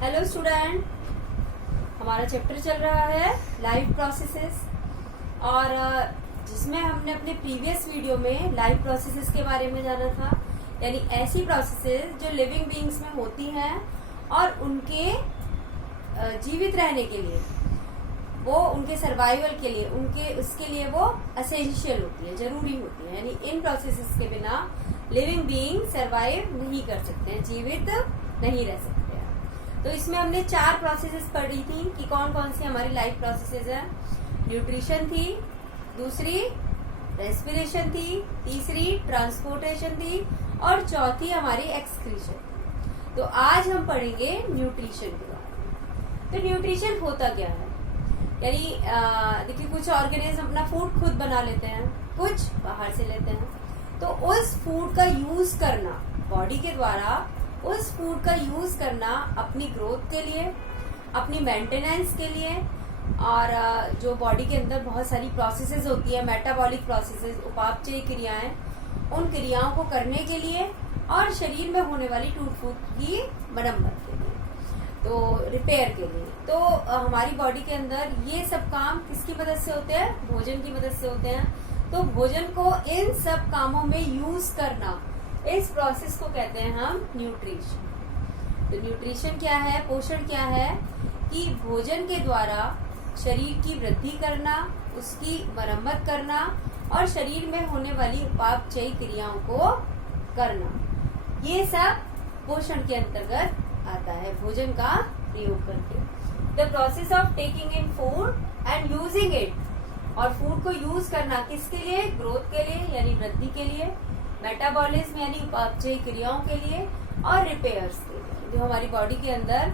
Hello student, हमारा chapter चल रहा है लाइफ प्रोसेसेस और जिसमें हमने अपने प्रीवियस वीडियो में लाइफ प्रोसेसेस के बारे में जाना था, यानी ऐसी प्रोसेसेस जो लिविंग बीइंग्स में होती हैं और उनके जीवित रहने के लिए, वो उनके सर्वाइवल के लिए, उनके उसके लिए वो एसेंशियल होती है, जरूरी होती है। यानी इन प्रोसेसेस के बिना लिविंग बीइंग सर्वाइव नहीं कर सकते हैं, जीवित नहीं रह सकते हैं। तो इसमें हमने 4 प्रोसेसेस पढ़ी थी कि कौन कौन सी हमारी लाइफ प्रोसेसेस है। न्यूट्रिशन थी, दूसरी रेस्पिरेशन थी, तीसरी ट्रांसपोर्टेशन थी और चौथी हमारी एक्सक्रीशन। तो आज हम पढ़ेंगे न्यूट्रिशन के बारे में। तो न्यूट्रिशन होता क्या है? यानी देखिए, कुछ ऑर्गेनिज्म अपना फूड खुद बना लेते हैं, कुछ बाहर से लेते हैं। तो उस फूड का यूज करना, बॉडी के द्वारा उस फूड का यूज करना अपनी ग्रोथ के लिए, अपनी मेंटेनेंस के लिए, और जो बॉडी के अंदर बहुत सारी प्रोसेसेस होती है, मेटाबॉलिक प्रोसेसेस, उपापचयी क्रियाएं, उन क्रियाओं को करने के लिए और शरीर में होने वाली टूट फूट की मरम्मत के लिए, तो रिपेयर के लिए। तो हमारी बॉडी के अंदर ये सब काम किसकी मदद से होते हैं? भोजन की मदद से होते हैं। तो भोजन को इन सब कामों में यूज करना, इस प्रोसेस को कहते हैं हम न्यूट्रिशन। तो न्यूट्रिशन क्या है, पोषण क्या है? कि भोजन के द्वारा शरीर की वृद्धि करना, उसकी मरम्मत करना और शरीर में होने वाली उपापचयी क्रियाओं को करना, ये सब पोषण के अंतर्गत आता है, भोजन का प्रयोग करके। The process of taking in food and using it, और फूड को यूज करना किसके लिए? ग्रोथ के लिए, यानी वृद्धि के लिए, मेटाबॉलिज्म यानी उपापचयी क्रियाओं के लिए, और रिपेयर्स के लिए, जो हमारी बॉडी के अंदर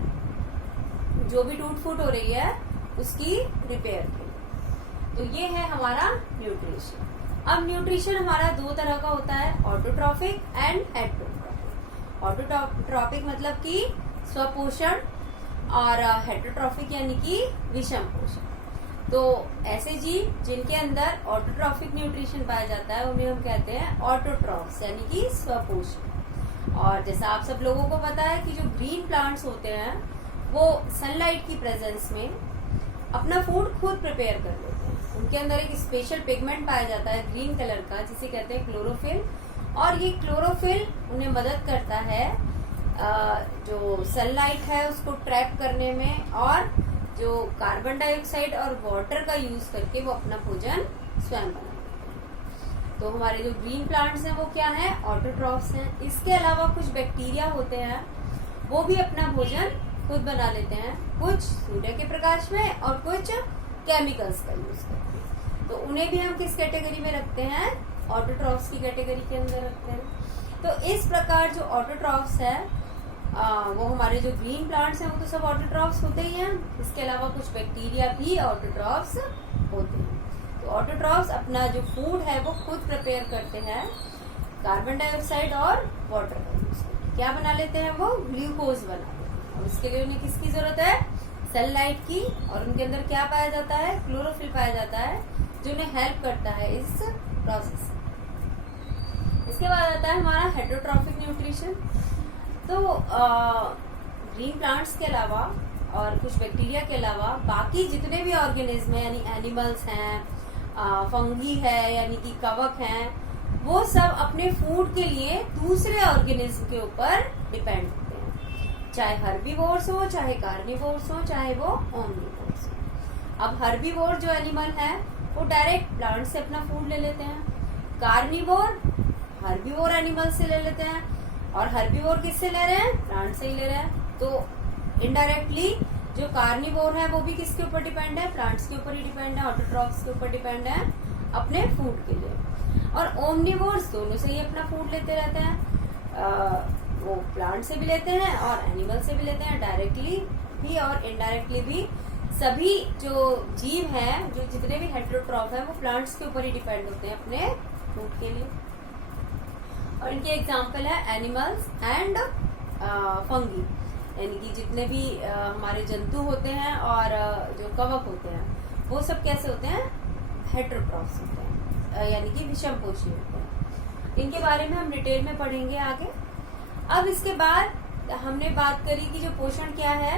जो भी टूट फूट हो रही है उसकी रिपेयर के लिए। तो ये है हमारा न्यूट्रिशन। अब न्यूट्रिशन हमारा 2 तरह का होता है, ऑटोट्रॉफिक एंड हेटेरोट्रॉफिक। ऑटोट्रॉफिक मतलब कि स्वपोषण, और हेटेरोट्रॉफिक यानी कि विषम पोषण। तो ऐसे जीव जिनके अंदर ऑटोट्रॉफिक न्यूट्रिशन पाया जाता है उन्हें हम कहते हैं ऑटोट्रॉफ्स, यानी कि स्वपोषण। और जैसा आप सब लोगों को पता है कि जो ग्रीन प्लांट्स होते हैं वो सनलाइट की प्रेजेंस में अपना फूड खुद प्रिपेयर कर लेते हैं। उनके अंदर एक स्पेशल पिगमेंट पाया जाता है ग्रीन कलर का, जिसे कहते हैं क्लोरोफिल, और ये क्लोरोफिल उन्हें मदद करता है जो सनलाइट है उसको ट्रैप करने में, और जो कार्बन डाइऑक्साइड और वाटर का यूज करके वो अपना भोजन स्वयं बनाते हैं। तो हमारे जो ग्रीन प्लांट्स हैं वो क्या है? ऑटोट्रॉफ्स हैं। इसके अलावा कुछ बैक्टीरिया होते हैं, वो भी अपना भोजन खुद बना लेते हैं, कुछ सूर्य के प्रकाश में और कुछ केमिकल्स का यूज करते हैं। तो उन्हें भी हम किस कैटेगरी में रखते हैं? ऑटोट्रॉफ्स की कैटेगरी के अंदर रखते हैं। तो इस प्रकार जो ऑटोट्रॉफ्स है, वो हमारे जो ग्रीन प्लांट्स हैं वो तो सब ऑटोट्रॉफ्स होते ही हैं। इसके अलावा कुछ बैक्टीरिया भी ऑटोट्रॉफ्स होते हैं। तो ऑटोट्रॉफ्स अपना जो फूड है वो खुद प्रिपेयर करते हैं, कार्बन डाइऑक्साइड और वाटर का यूज करके क्या बना लेते हैं? वो ग्लूकोज बना लेते हैं। और इसके लिए उन्हें किसकी जरूरत है? सनलाइट की। और उनके अंदर क्या पाया जाता है? क्लोरोफिल पाया जाता है, जो उन्हें हेल्प करता है इस प्रोसेस। इसके बाद आता है हमारा हेटेरोट्रॉफिक न्यूट्रिशन। तो ग्रीन प्लांट्स के अलावा और कुछ बैक्टीरिया के अलावा बाकी जितने भी ऑर्गेनिज्म हैं, यानी एनिमल्स हैं, फंगी है यानी कि कवक हैं, वो सब अपने फूड के लिए दूसरे ऑर्गेनिज्म के ऊपर डिपेंड होते हैं, चाहे हर्बीवोर्स हो, चाहे कार्निवोर्स हो, चाहे वो ओमनिवोर्स हो। अब हर्बीवोर जो एनिमल है वो डायरेक्ट प्लांट से अपना फूड ले लेते हैं, कार्निवोर हर्बीवोर एनिमल से ले लेते हैं, और हर्बीवोर किससे ले रहे हैं? प्लांट से ही ले रहे हैं। तो इनडायरेक्टली जो कार्निवोर है वो भी किसके ऊपर डिपेंड है? प्लांट्स के ऊपर ही डिपेंड है, ऑटोट्रॉफ्स के ऊपर डिपेंड है अपने फूड के लिए। और ओमनिवोर्स दोनों से ही अपना फूड लेते रहते हैं, वो प्लांट से भी लेते हैं और एनिमल से भी लेते हैं, डायरेक्टली भी और इनडायरेक्टली भी। सभी जो जीव हैं, जो जितने भी हेटेरोट्रॉफ है, वो प्लांट्स के ऊपर ही डिपेंड होते हैं अपने फूड के लिए। और इनके एग्जाम्पल है एनिमल्स एंड फंगी, यानी कि जितने भी हमारे जंतु होते हैं और जो कवक होते हैं वो सब कैसे होते हैं? हेटेरोट्रॉफ्स होते हैं, यानी कि विषम पोषी होते हैं। इनके बारे में हम डिटेल में पढ़ेंगे आगे। अब इसके बाद हमने बात करी कि जो पोषण क्या है,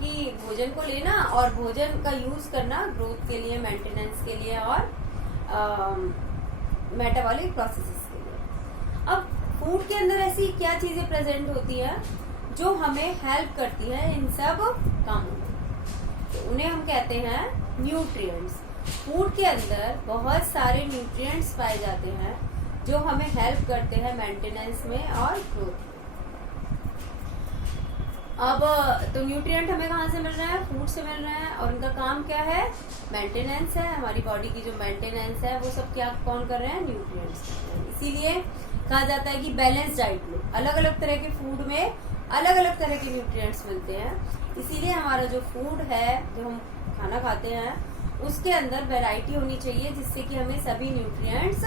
कि भोजन को लेना और भोजन का यूज करना ग्रोथ के लिए, मेंटेनेंस के लिए और मेटाबॉलिक प्रोसेसेस के लिए। अब फूड के अंदर ऐसी क्या चीजें प्रेजेंट होती है जो हमें हेल्प करती है इन सब कामों में, तो उन्हें हम कहते हैं न्यूट्रिएंट्स। फूड के अंदर बहुत सारे न्यूट्रिएंट्स पाए जाते हैं जो हमें हेल्प करते हैं मेंटेनेंस में और ग्रोथ में। अब तो न्यूट्रिएंट हमें कहाँ से मिल रहे हैं? फूड से मिल रहे हैं, और उनका काम क्या है? मेंटेनेंस है। हमारी बॉडी की जो मेंटेनेंस है वो सब क्या कौन कर रहे हैं? न्यूट्रिएंट्स। इसीलिए कहा जाता है कि बैलेंस डाइट लो। अलग अलग तरह के फूड में अलग अलग तरह के न्यूट्रिएंट्स मिलते हैं, इसीलिए हमारा जो फूड है, जो हम खाना खाते हैं, उसके अंदर वैरायटी होनी चाहिए जिससे कि हमें सभी न्यूट्रिएंट्स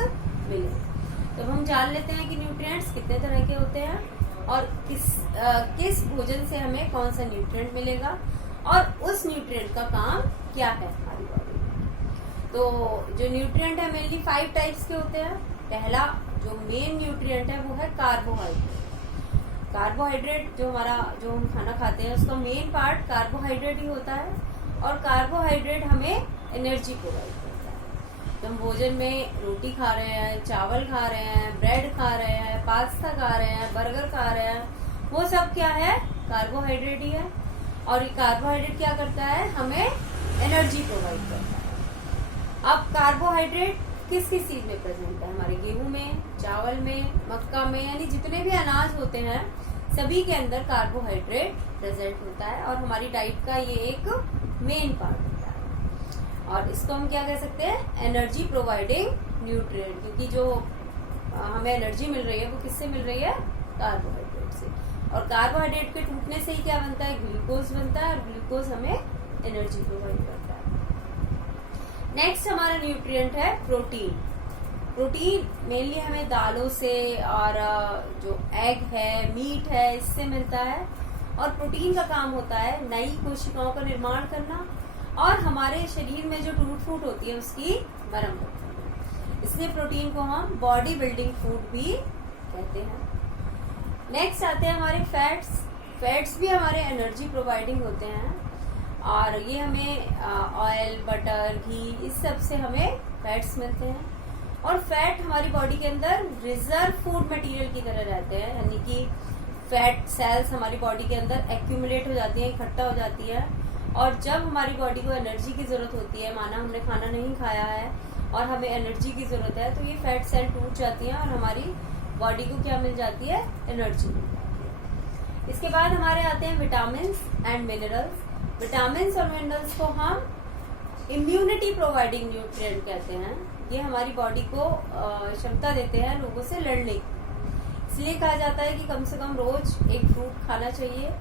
मिले। तो हम जान लेते हैं कि न्यूट्रिएंट्स कितने तरह के होते हैं और किस भोजन से हमें कौन सा न्यूट्रिएंट मिलेगा और उस न्यूट्रिएंट का काम क्या है हमारी बॉडी में। तो जो न्यूट्रिएंट है मेनली 5 टाइप्स के होते हैं। पहला जो मेन न्यूट्रिएंट है वो है कार्बोहाइड्रेट। कार्बोहाइड्रेट जो हम खाना खाते हैं उसका मेन पार्ट कार्बोहाइड्रेट ही होता है, और कार्बोहाइड्रेट हमें एनर्जी प्रोवाइड करता है। तो हम भोजन में रोटी खा रहे हैं, चावल खा रहे हैं, ब्रेड खा रहे हैं, पास्ता खा रहे हैं, बर्गर खा रहे हैं, वो सब क्या है? कार्बोहाइड्रेट ही है। और ये कार्बोहाइड्रेट क्या करता है? हमें एनर्जी प्रोवाइड करता है। अब कार्बोहाइड्रेट किस किस चीज में प्रेजेंट है? हमारे गेहूं में, चावल में, मक्का में, यानी जितने भी अनाज होते हैं सभी के अंदर कार्बोहाइड्रेट प्रेजेंट होता है, और हमारी डाइट का ये एक मेन पार्ट होता है। और इसको हम क्या कह सकते हैं? एनर्जी प्रोवाइडिंग न्यूट्रिएंट, क्योंकि जो हमें एनर्जी मिल रही है वो किससे मिल रही है? कार्बोहाइड्रेट से। और कार्बोहाइड्रेट के टूटने से ही क्या बनता है? ग्लूकोज बनता है, और ग्लूकोज हमें एनर्जी प्रोवाइड करता है। नेक्स्ट हमारा न्यूट्रिएंट है प्रोटीन। प्रोटीन मेनली हमें दालों से और जो एग है, मीट है, इससे मिलता है। और प्रोटीन का काम होता है नई कोशिकाओं का निर्माण करना और हमारे शरीर में जो टूट फूट होती है उसकी मरम्मत करना। इसलिए प्रोटीन को हम बॉडी बिल्डिंग फूड भी कहते हैं। नेक्स्ट आते हैं हमारे फैट्स। फैट्स भी हमारे एनर्जी प्रोवाइडिंग होते हैं, और ये हमें ऑयल, बटर, घी, इस सब से हमें फैट्स मिलते हैं। और फैट हमारी बॉडी के अंदर रिजर्व फूड मटेरियल की तरह रहते हैं, यानी कि फैट सेल्स हमारी बॉडी के अंदर एक्यूमुलेट हो जाती हैं, इकट्ठा हो जाती है, और जब हमारी बॉडी को एनर्जी की जरूरत होती है, माना हमने खाना नहीं खाया है और हमें एनर्जी की जरूरत है, तो ये फैट सेल टूट जाती हैं और हमारी बॉडी को क्या मिल जाती है? एनर्जी मिल जाती है। इसके बाद हमारे आते हैं विटामिन एंड मिनरल्स। विटामिन और मिनरल्स को हम इम्यूनिटी प्रोवाइडिंग न्यूट्रिएंट कहते हैं। ये हमारी बॉडी को क्षमता देते हैं लोगों से लड़ने की। इसलिए कहा जाता है कि कम से कम रोज एक फ्रूट खाना चाहिए,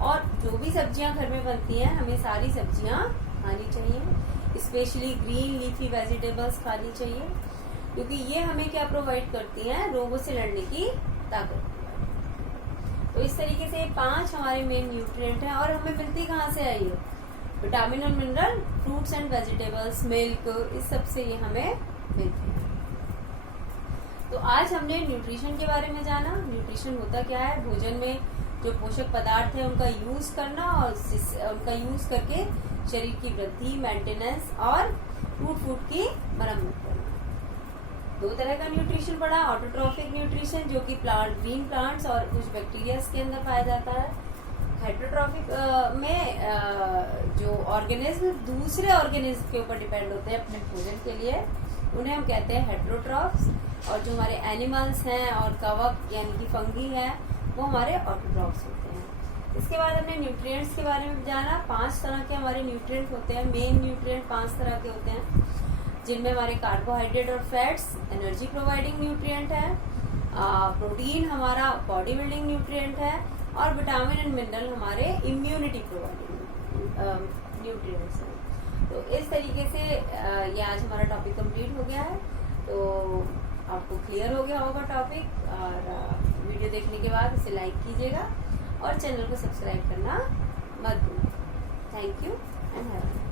और जो भी सब्जियां घर में बनती हैं हमें सारी सब्जियां खानी चाहिए, स्पेशली ग्रीन लीफी वेजिटेबल्स खानी चाहिए, क्योंकि ये हमें क्या प्रोवाइड करती हैं? रोगों से लड़ने की ताकत। तो इस तरीके से 5 हमारे मेन न्यूट्रिएंट हैं, और हमें मिलती कहाँ से आई है? विटामिन और mineral, fruits and vegetables, milk, इस सब से ये हमें मिलती है। तो आज हमने न्यूट्रिशन के बारे में जाना। न्यूट्रिशन होता क्या है? भोजन में जो पोषक पदार्थ है उनका यूज करना, और उनका यूज करके शरीर की वृद्धि, मेंटेनेंस और टूट फूट की मरम्मत करना। 2 तरह का न्यूट्रिशन पड़ा। ऑटोट्रॉफिक न्यूट्रिशन जो कि ग्रीन प्लांट्स और कुछ बैक्टीरियाज के अंदर पाया जाता है। हेट्रोट्रॉफिक में जो ऑर्गेनिज्म दूसरे ऑर्गेनिज्म के ऊपर डिपेंड होते हैं अपने भोजन के लिए, उन्हें हम कहते हैं हेट्रोट्रॉफ्स। और जो हमारे एनिमल्स हैं और कवक यानी कि फंगी है, वो हमारे ऑटोट्रॉफ्स होते हैं। इसके बाद हमने न्यूट्रिएंट्स के बारे में जाना। 5 तरह के हमारे न्यूट्रिएंट होते हैं। मेन न्यूट्रिएंट 5 तरह के होते हैं, जिनमें हमारे कार्बोहाइड्रेट और फैट्स एनर्जी प्रोवाइडिंग न्यूट्रिएंट है, प्रोटीन हमारा बॉडी बिल्डिंग न्यूट्रिएंट है, और विटामिन एंड मिनरल हमारे इम्यूनिटी प्रोवाइडिंग न्यूट्रिएंट्स हैं। तो इस तरीके से ये आज हमारा टॉपिक कंप्लीट हो गया है। तो आपको क्लियर हो गया होगा टॉपिक, और वीडियो देखने के बाद इसे लाइक कीजिएगा और चैनल को सब्सक्राइब करना मत भूलिए। Thank you and have